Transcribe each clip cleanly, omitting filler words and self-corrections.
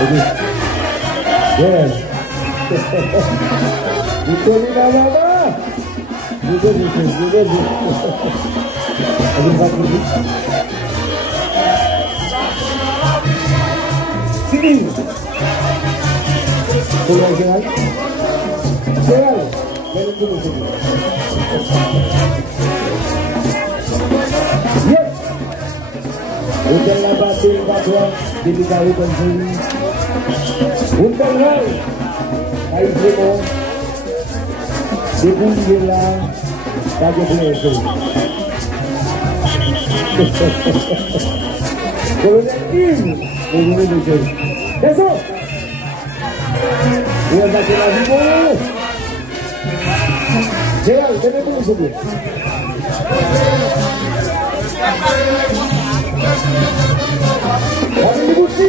Yes. Itu ni nama. Juga. Ada satu lagi. Sini. Boleh jalan. Jalan. Jalan dulu sini. Yes. Udah batin batuan di dikali penting. Untuk hal, air demo, dipunggil lah, bagi penyusul. Kalau yakin, begini betul. Besok, dia tak kena demo. Jangan, jangan dulu sebut. Kami dibuci.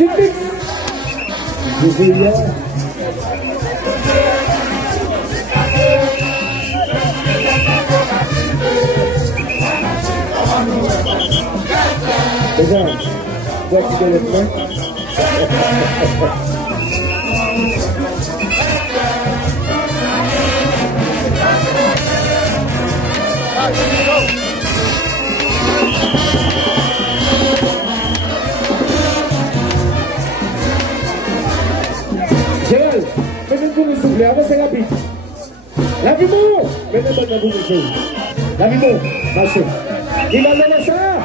Titik. Juga. Jangan. Buat kita lepas. Jangan, menunggu musuh dia apa saya lapis. Lagi mu, menunggu musuh. Lagi mu, masuk. Di mana masa?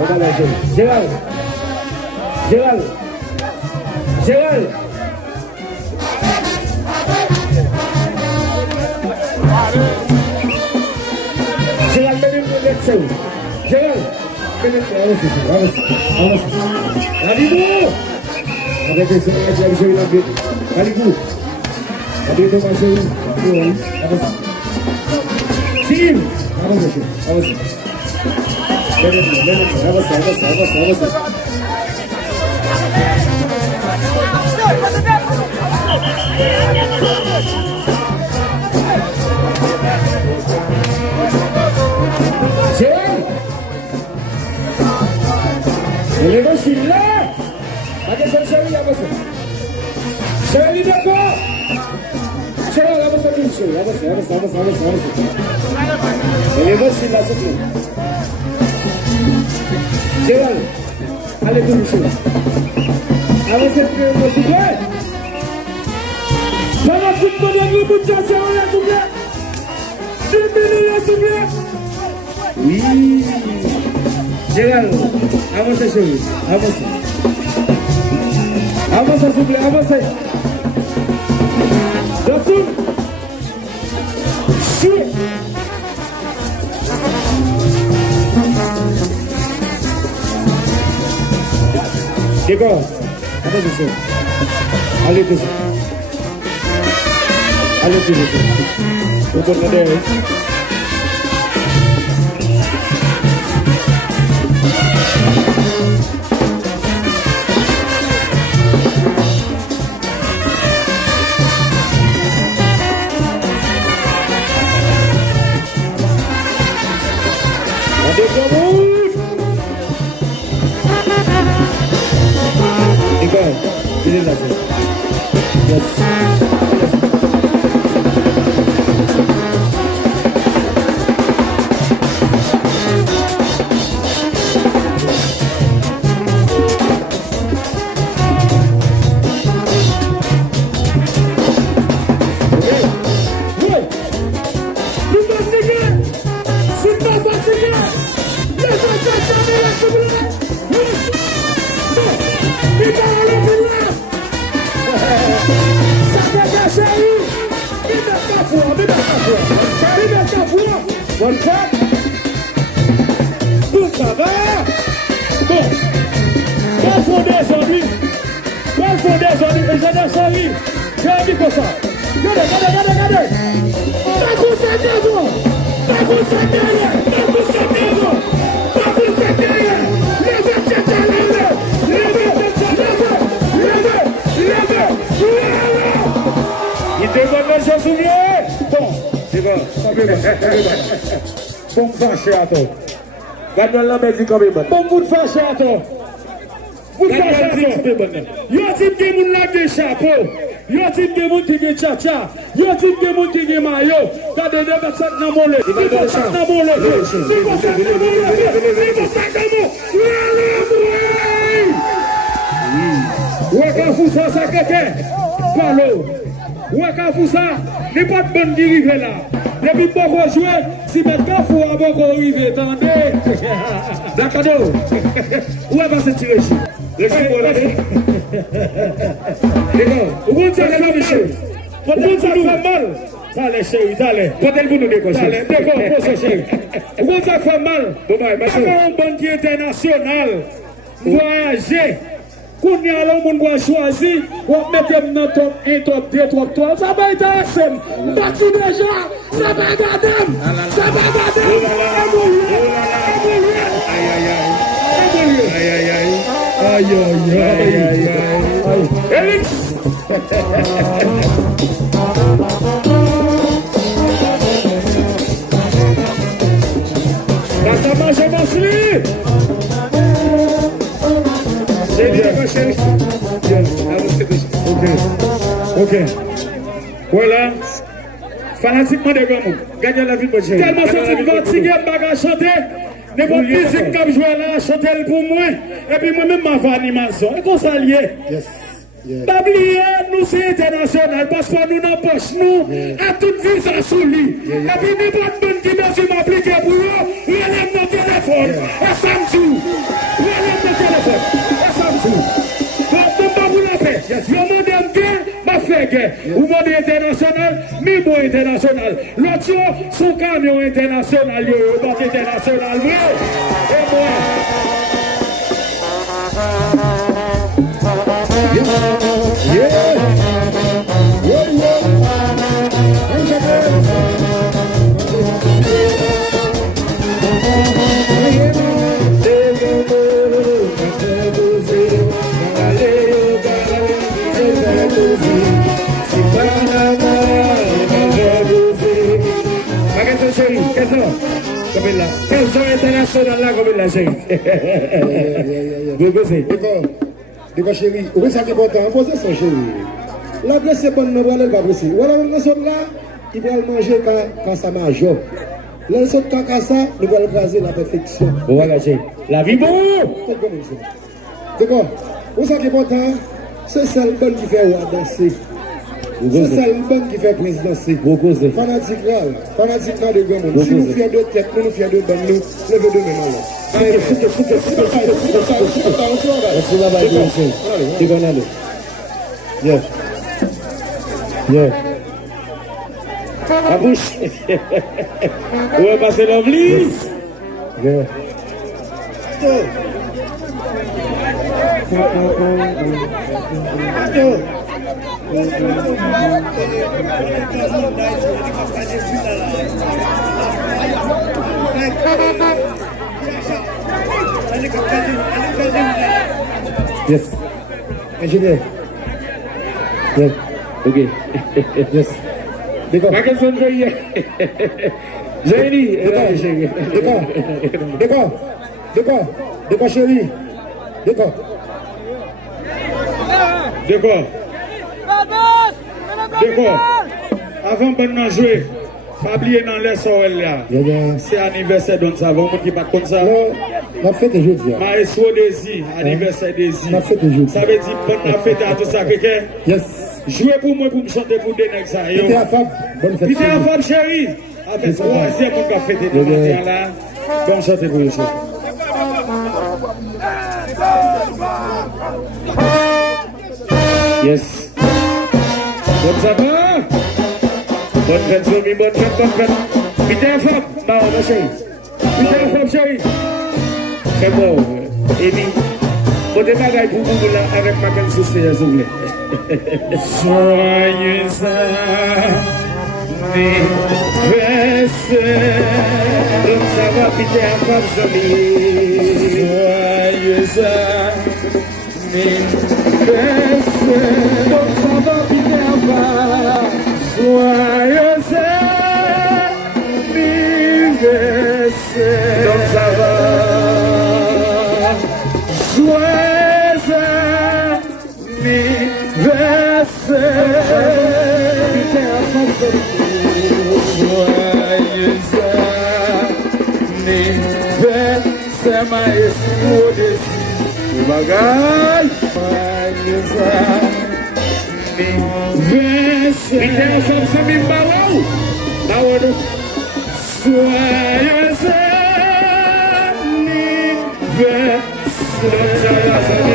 Mana lagi? Jangan. Jangan. Jangan menunggu musuh. Jangan. Awas. Lagi mu. Ada kesan aja bisa lagi. Kali bu. Ada itu masih. Awas. Sim. Awas. Awas. Sim. Eleva Silla. Pakai sensori apa sih? Saya lihat kok. Saya apa sih? Apa. Eleva Silla sekali. Jangan. Ale dulu sih. Apa sih positif? Sangat cepat yang ibu jasa orang juga. Dibeli juga. Wih. Jangan. Apa sih? Apa sih? Datang. Shit. Deko, apa sih? Alih tu. Untuk ada. Ada kamu. Ini lagi. Yes. Bonne fête. Tout ça va. Bon. Quel fondé aujourd'hui? Et j'adore ça, lui. J'ai envie comme ça. Regardez. Pas pour ça derrière. Il demande les gens souviennent. Bon, c'est bon. Bon, fâché à toi. Gagnons la musique comme bon. Bon, vous faites ça, toi. Vous faites ça, toi. Yo type de moun la ge chapeau. Yo type de moun qui ge cha-cha. Yo type de moun qui ge maillot. T'as de deux personnes dans mon lit. Ils vont ça dans mon lit. Ils vont ça dans mon lit. Ils vont ça dans mon lit. Ouaka Foussa, ça quelqu'un. Palo. Ouaka Foussa, n'est pas de bonne qui rive là. Depuis beaucoup jouer, si maintenant il faut avoir qu'on arrive, attendez. D'accord. Où est passé tirer? Le chien pour la vie. Où est-ce que ça fait mal? Où est-ce que ça fait mal? Allez, chérie, allez. Peut-être vous nous décochez. Allez, décochez, chérie. Où est-ce que ça fait mal? Un banquier international, voyager. Quand il y a l'homme qui a choisi, on met dans top 1, top 2, top 3. Ça va être assez. Battu déjà. Ça va garder. Ça va garder. Aïe, aïe, aïe, aïe. Félix. Là, ça marche, Mansli. J'ai dit ma chérie. Ok. Voilà. Fanatiquement de Gamou. Gagnez la vie, mon chéri. Tellement c'est fatigué, je vais chanter. Ne pas musique comme je vais là, chanter pour moi. Et puis moi-même, ma voix animation. Et qu'on s'allie. Yes. Oubliez, nous c'est international parce que nous n'empêche nous à toute visa sous lui. Et puis nous pas de monde qui m'a m'appliquer pour eux. Il élève nos téléphones. Et ça me joue. Il élève nos téléphones. Et ça me joue. Donc, pas vous la paix. Le monde aime guerre, ma fait guerre. Ou monde international, mi bon international. L'autre, son camion international, le monde international. Oui. Et moi. Quels international là comme la chérie. D'accord chérie, oui ça qui est important, posez ça chérie. La blesse est bonne, nous allons pas presser. Voilà, nous sommes là, ils vont manger quand ça mange. Là, nous quand ça, nous allons craser la perfection. Voilà chérie. La vie bon. D'accord, oui ça qui est important, c'est celle bonne qui fait danser. C'est celle bonne qui fait présidencer. Fanatique là de grand monde. Si nous fiers de tête, nous fiers de bonne, nous levez de main là. La bouche. Où est passé l'oblige? Yes. Engineer. Yes. Ok. Yes. D'accord. Ma question de hier. J'ai dit. D'accord, chérie. D'accord. Avant de jouer, pas oublier dans les soirées là. C'est anniversaire donc ça va, on qui pas comme ça. Non, la fête est jeudi. Maestro Désir, anniversaire Désir. La fête est jeudi. Ça veut dire bonne fête à tout ça, quelqu'un. Yes. Jouez pour moi pour me chanter pour des nègres ça. Peter Afab, bonne fête. Peter Afab chérie. Avec troisième pour qu'a fêté de matin là. Bon chanter pour le show. Yes. Comme ça va? Bonne fête, Somi, bonne fête. Peter Afab, bah on va chérie. Peter Afab chérie. C'est bon. Et puis, faut des bagailles pour vous là avec ma canne sous s'il vous plaît. Joyeux anniversaire. Donc ça va, Peter Afab, Somi. Joyeux anniversaire. Donc ça va, Peter Afab. Joyeux anniversaire. Donc ça va. Verset. Anniversaire, maestro desse bagay. Anniversaire. Interação samim balão. Na hora. Joyeux anniversaire.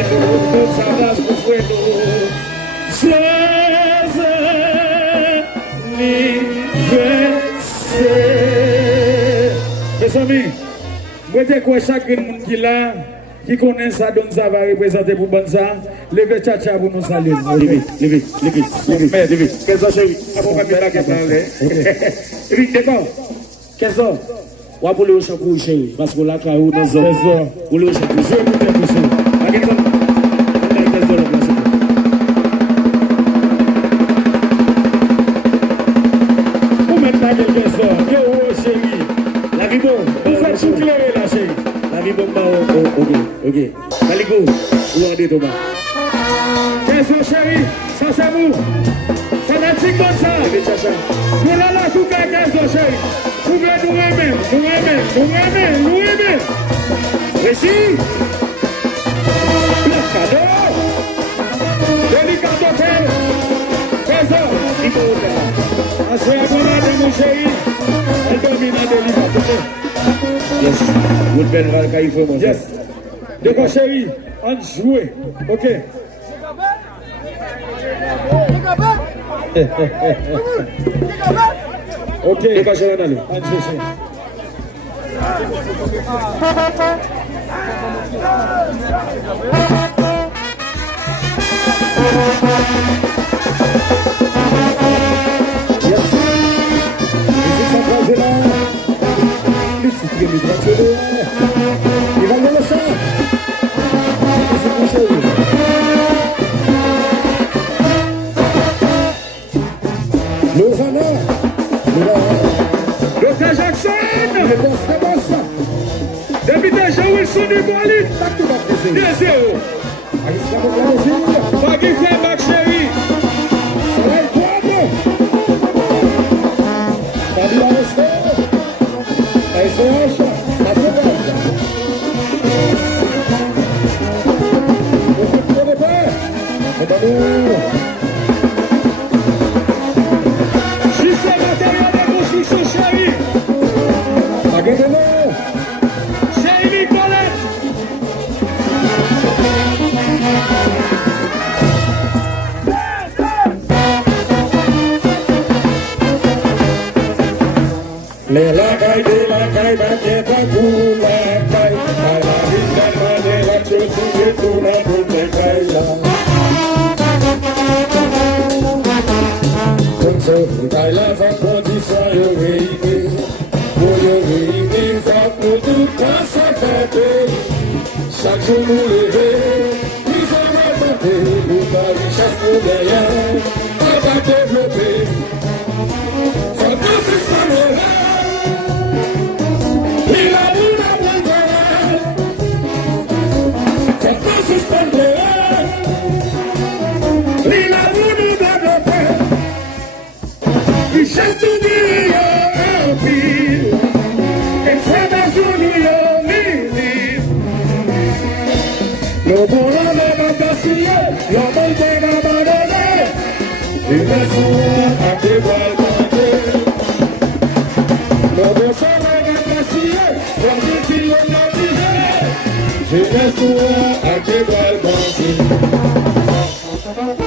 Todos abraços pro Fuego. Mes amis, moi je crois chaque monde qui là, qui connaît ça, donc ça va représenter pour Banza, levez tcha pour nous saluer. Levez. Qu'est-ce que chérie? Après pas bien la question. Vite d'accord. Qu'est-ce que on va le chapeau chérie, parce que là quand on nous a pour le chapeau, je vais vous dire chérie. La vie bon, vous faites tout clair là, chérie. La vie bon, ok. Maligo, où on est Thomas? Qu'est-ce que chérie? Ça c'est vous. Fanatique comme ça. Nous là, tout cas, qu'est-ce que chérie? Vous voulez nous aimer. Ici. Le cadeau. Délicat faire. Qu'est-ce que il faut faire? Assez à mon chérie. Yes, vous devez nous faire il faut manger. Yes. D'accord chérie, on joue. Ok. Ok. D'accord chérie, on joue. Il va le laisser. Lausanne. Dr. Jackson. Le boss. Député Jean-Wilson du Boali. 2-0. Bagui fait back chérie. Jusqu'à matériel de construction, chérie. Chérie Nicolette. Les lagailles de la caille, baguette à bout, la caille. À la vie de la chose, c'est tout la boule de caille. Comme ça, vous caille la femme, condition, yo réunit. Pour yo réunir, ça pour tout quand ça fait. Chaque jour nous lever, nous en monter, pour la richesse pour derrière, on va développer. Ça nous c'est ça, just to be your pile, it's when I saw you leave. No more than I see it, you're my day, I'm on the day. In the soul, I give all my day. No more than I see it, from the tea, you're not the day. In the soul, I give all my day.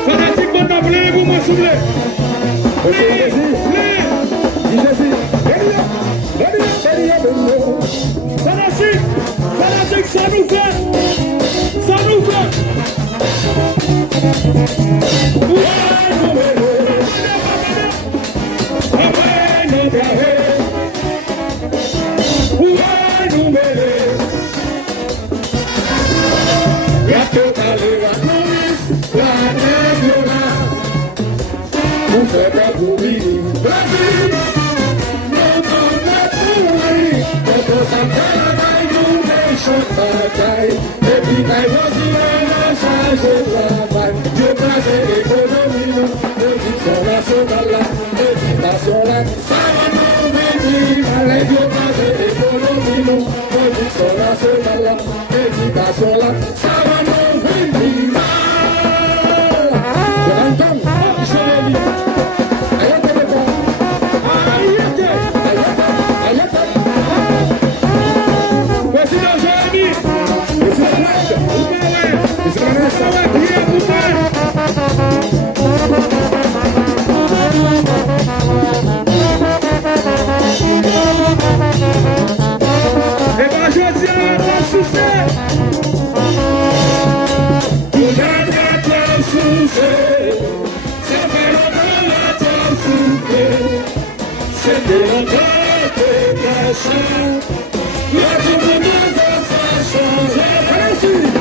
Fanatique, bon, appelez-vous, moi, s'il vous plaît. Fanatique, ça nous fait. Every night was the end, I shall go. souffler. Ça fait longtemps la terre souffler. C'était longtemps que caché. Y'a tout le monde ça change. Allez-y.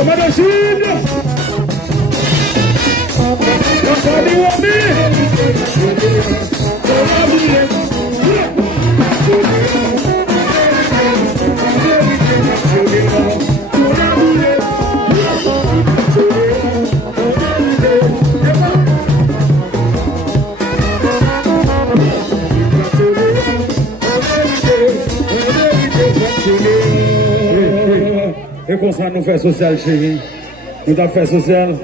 Come on, Et comme ça, nous faisons social, chérie. Nous avons fait social.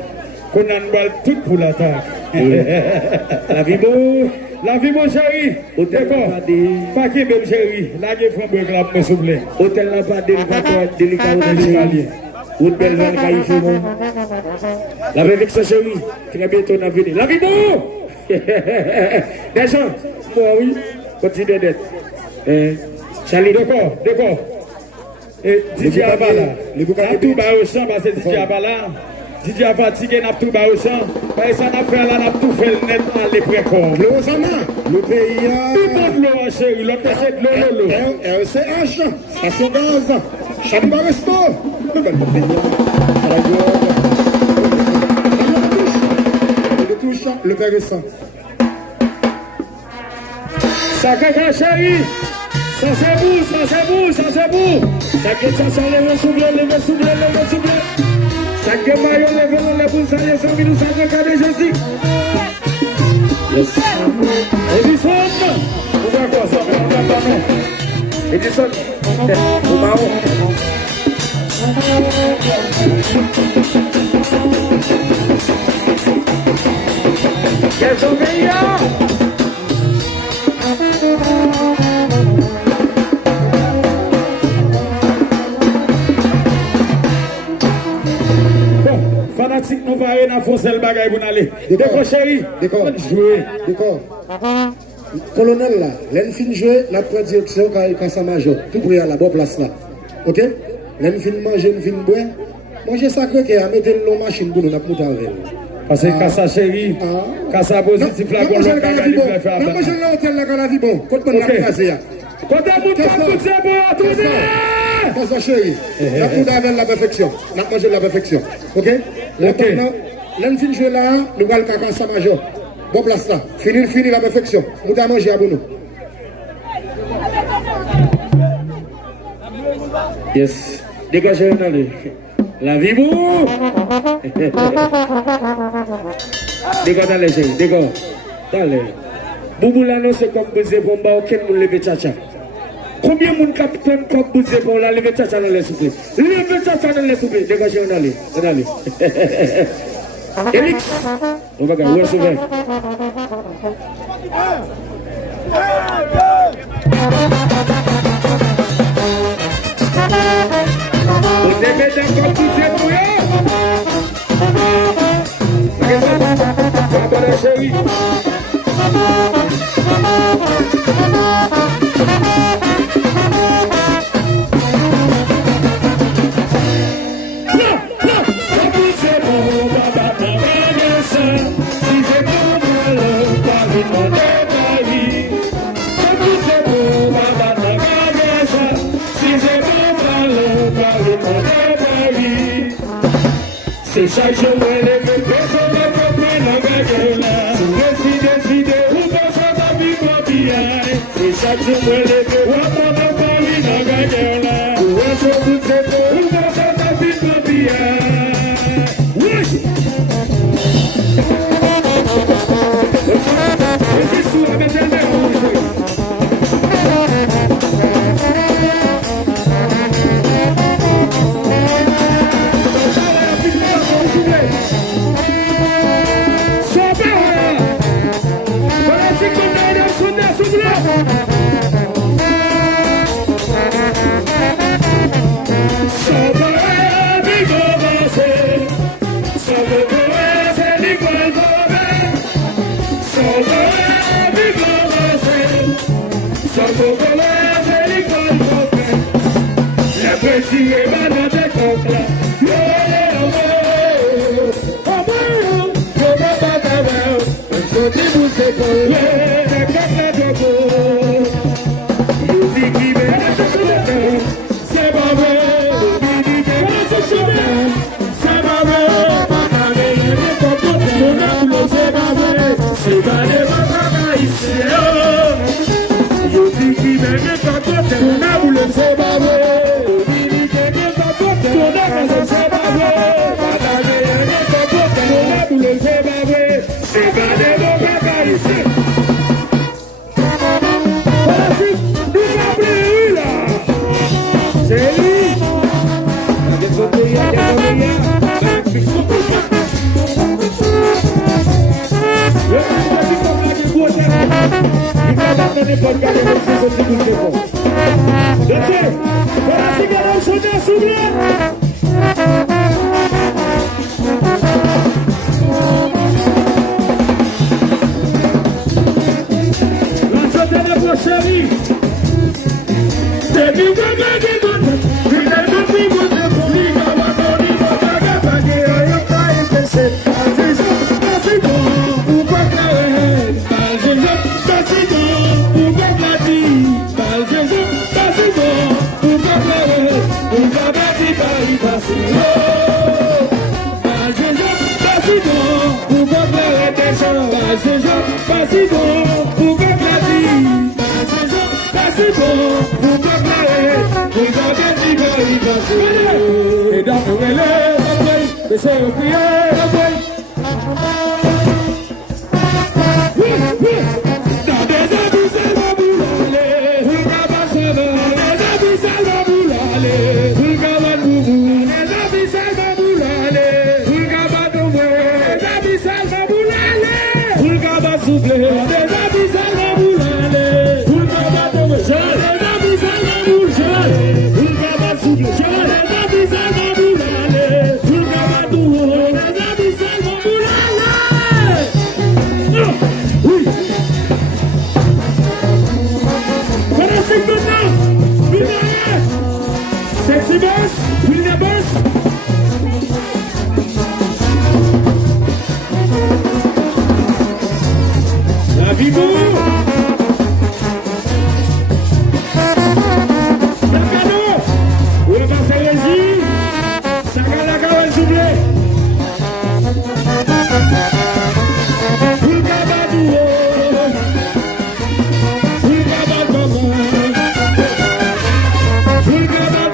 Qu'on a une balle toute pour l'attaque. La vie beau. La vie, mon chéri. D'accord. Pas qui même chéri. La gueule from break là, s'il vous plaît. Hôtel n'a pas délicat ou chéri. Ou de belle veine qu'il fait, non. La vie avec sa chérie. Très bientôt, on a venu. La vie beau. Des gens. Moi, oui. Continue d'être. Charlie, d'accord. Et Didier Abala. N'a tout bas au champ parce que Didier Abala. Didier a fatigué, n'a tout bas au champ. Et ça n'a fait là, n'a tout fait net à l'épreuve. Le pays Tout le monde l'eau, chéri. L'autre, c'est de l'eau. RCH, ça c'est gaz. Chabba Resto. Le père est ça. Ça caca, chéri. Ça c'est vous. Ça que ça lève souffle. Ça que maillot lève pour ça, les amis, nous savons qu'à des Jésus. Yes. Edison, on va quoi ça? On va pas non. Edison, au marron. Quels sont les gars? Fanatique, nous va aller dans le bagaille pour aller. D'accord, chérie? D'accord. Jouer. D'accord. Colonel là, l'enfin jouer, la première direction quand ça major. Tout pour y aller à la bonne place là. Ok? L'enfin manger, l'enfin boire. Manger sacré qui a mettre une machine pour nous monter avec. Parce que Kassa chérie, Kassa positif là, qu'on l'a gagné de faire. Non, moi je l'ai hôtel là, quand la vie bon. Quand on a casé là. Quand on a tout c'est bon, tout est. Kassa chérie, la monter avec la perfection. La manger la perfection. Ok? L'enfin jouer là, nous allons à Kassa major. Bon place là. Fini la perfection. Monter à manger à nous. Yes. Dégagez un aller. La vie beau. Dégage dans les gens, dégage. Allez. Boubou là non c'est comme baiser pour moi aucun moun lever tchacha. Combien moun capitaine comme baiser pour la lever tchacha dans les souffles. Lever tchacha dans les souffles. Dégagez on allez. Elix. On va gagner ouais sauver. Vous devez d'abord pousser pour eux. Regardez, chérie. C'est chaque jour les personnes de propre langage là. Décidez où passer ta vie pour bien. C'est chaque jour les personnes de propre langage là. Où est-ce que vous êtes où passer ta vie pour bien. Oui. Et c'est sous la méthode de c'est pas des bons papa ici. pas de garder le sous aussi pour c'est bon. Dansez, voilà, c'est qu'elle a chanté à souffler. La chanté de vos chéris. Depuis que je dis tout, je n'ai pas pu vous épauler, car ma bonne va baguer, il y a pas de péché. C'est bon, pour pas clair, c'est bon, pour pas clair, c'est bon, pour pas clair, on va bâtir Paris facile. C'est bon, pour pas clair, des gens, c'est bon, pour pas clair, c'est bon, pour pas clair, on va bâtir Paris facile. Et d'après les, c'est au prière, Sexy boss, William boss. La vie pour la cadeau. Où est ma Régie? Ça gagne la gagne soufflé. Full cabadou. Full cabadou. Full cabadou.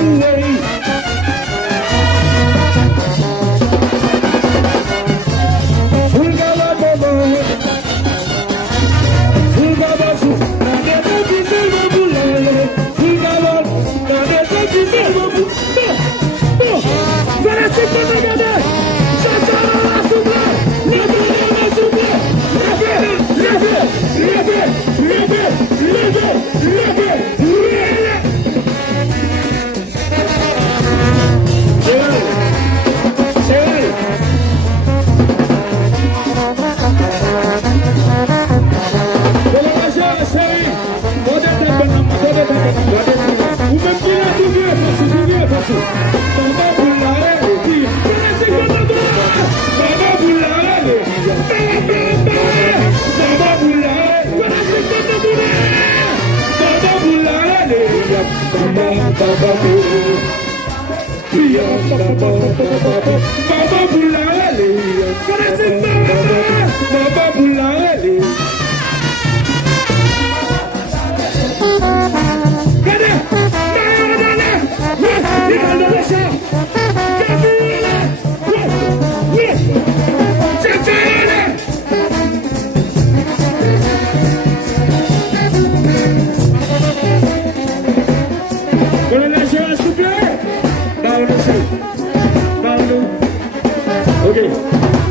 Ok,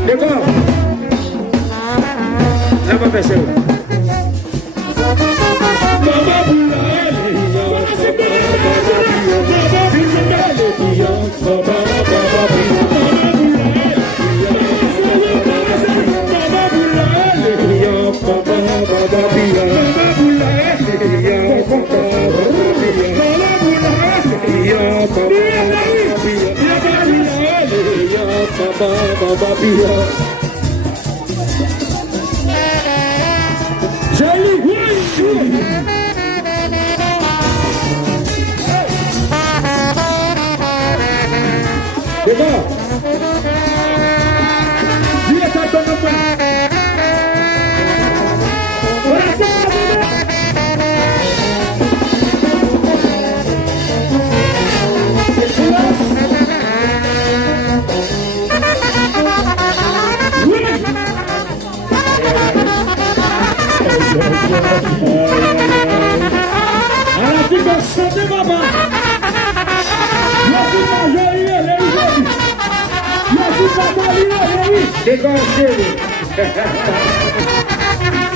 d'accord. Là, ma pêche.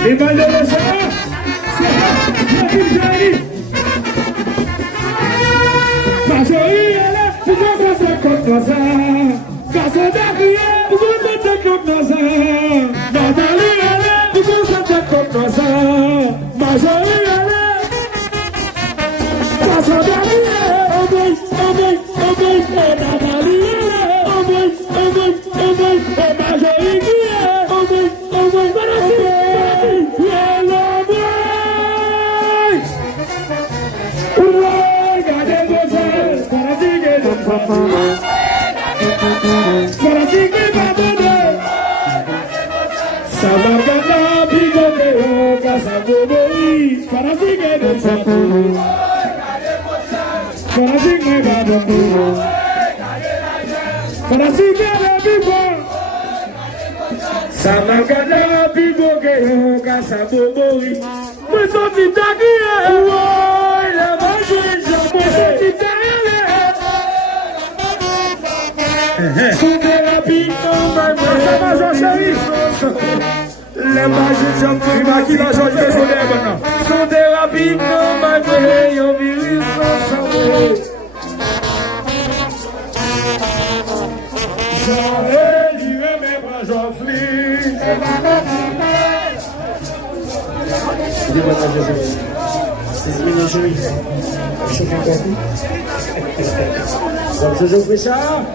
Les balles de l'océan, Vamos fazer o fechar.